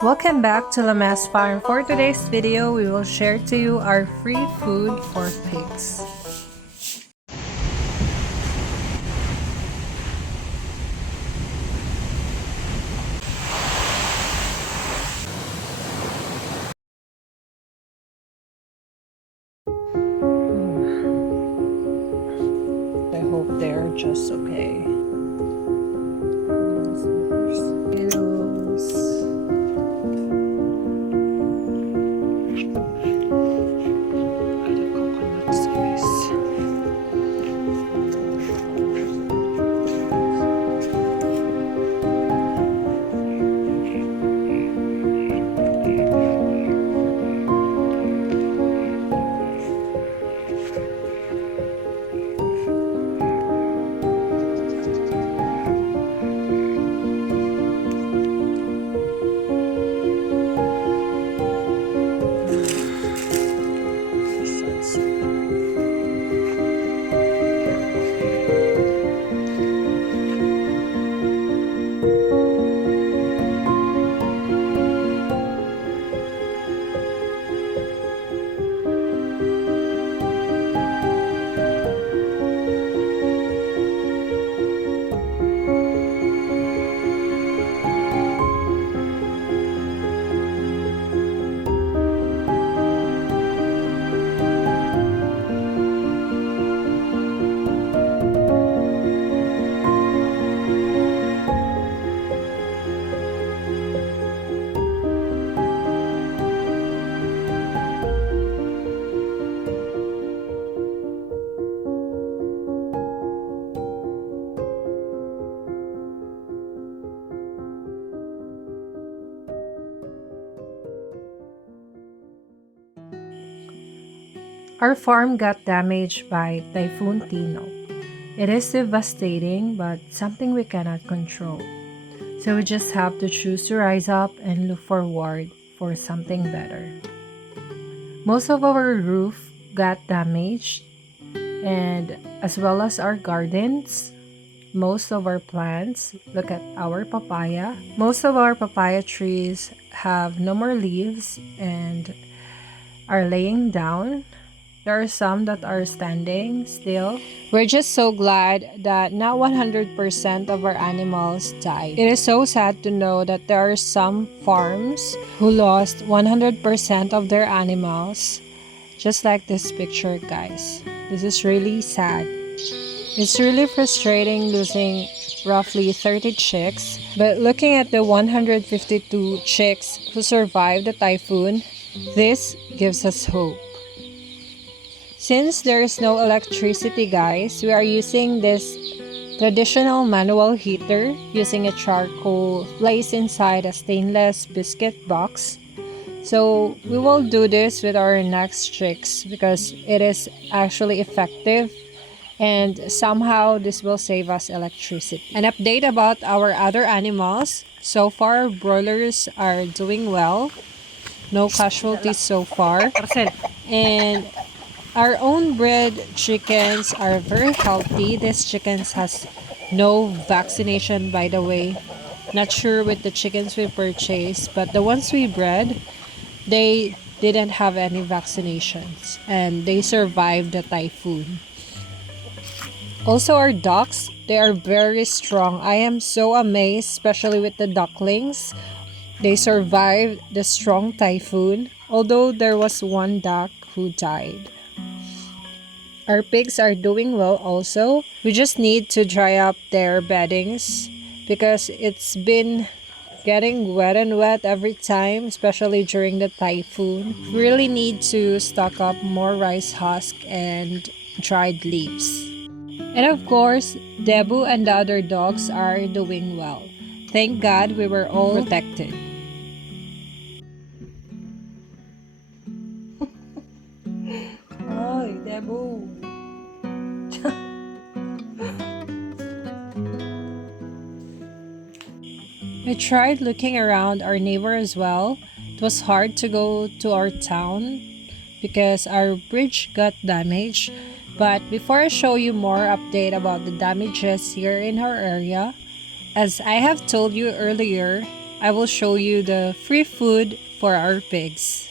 Welcome back to Lamas Farm. For today's video, we will share to you our free food for pigs. I hope they're just okay. Our farm got damaged by Typhoon Tino. It is devastating, but something we cannot control. So we just have to choose to rise up and look forward for something better. Most of our roof got damaged, and as well as our gardens, most of our plants. Look at our papaya. Most of our papaya trees have no more leaves and are laying down. There are some that are standing still. We're just so glad that not 100% of our animals died. It is so sad to know that there are some farms who lost 100% of their animals. Just like this picture, guys. This is really sad. It's really frustrating losing roughly 30 chicks, but looking at the 152 chicks who survived the typhoon, this gives us hope. Since there is no electricity, guys, we are using this traditional manual heater using a charcoal placed inside a stainless biscuit box. So we will do this with our next chicks because it is actually effective and somehow this will save us electricity. An update about our other animals. So far, broilers are doing well. No casualties so far. And our own bred chickens are very healthy. These chickens has no vaccination, by the way. Not sure with the chickens we purchased, but the ones we bred, they didn't have any vaccinations and they survived the typhoon. Also, our ducks, they are very strong. I am so amazed, especially with the ducklings. They survived the strong typhoon, although there was one duck who died. Our pigs are doing well also. We just need to dry up their beddings because it's been getting wet and wet every time, especially during the typhoon. We really need to stock up more rice husk and dried leaves. And of course, Debu and the other dogs are doing well. Thank God we were all protected. Ay, Debu. We tried looking around our neighbor as well. It was hard to go to our town because our bridge got damaged. But before I show you more update about the damages here in our area, as I have told you earlier, I will show you the free food for our pigs.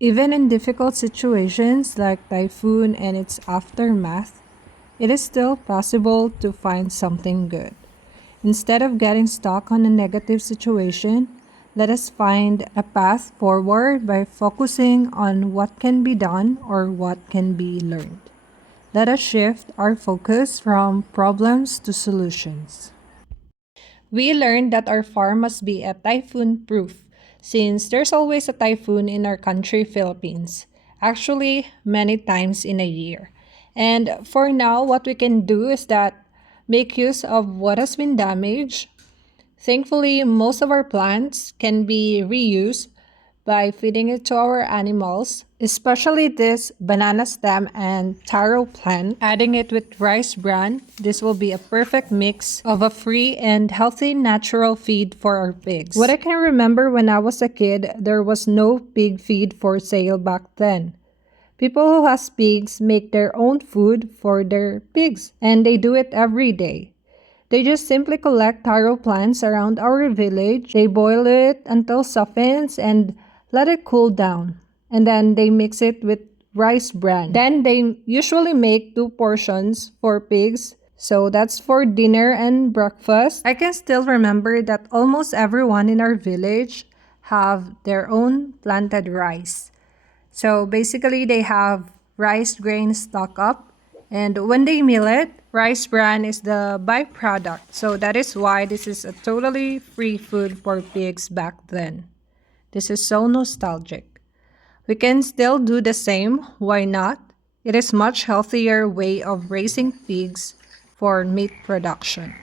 Even in difficult situations like Typhoon and its aftermath, it is still possible to find something good. Instead of getting stuck on a negative situation, let us find a path forward by focusing on what can be done or what can be learned. Let us shift our focus from problems to solutions. We learned that our farm must be a typhoon proof since there's always a typhoon in our country, Philippines. Actually, many times in a year. And for now, what we can do is that make use of what has been damaged. Thankfully, most of our plants can be reused by feeding it to our animals, especially this banana stem and taro plant. Adding it with rice bran, this will be a perfect mix of a free and healthy natural feed for our pigs. What I can remember when I was a kid, there was no pig feed for sale back then. People who has pigs make their own food for their pigs, and they do it every day. They just simply collect taro plants around our village. They boil it until softens and let it cool down. And then they mix it with rice bran. Then they usually make two portions for pigs. So that's for dinner and breakfast. I can still remember that almost everyone in our village have their own planted rice. So basically, they have rice grain stock up, and when they mill it, rice bran is the byproduct. So that is why this is a totally free food for pigs back then. This is so nostalgic. We can still do the same, why not? It is much healthier way of raising pigs for meat production.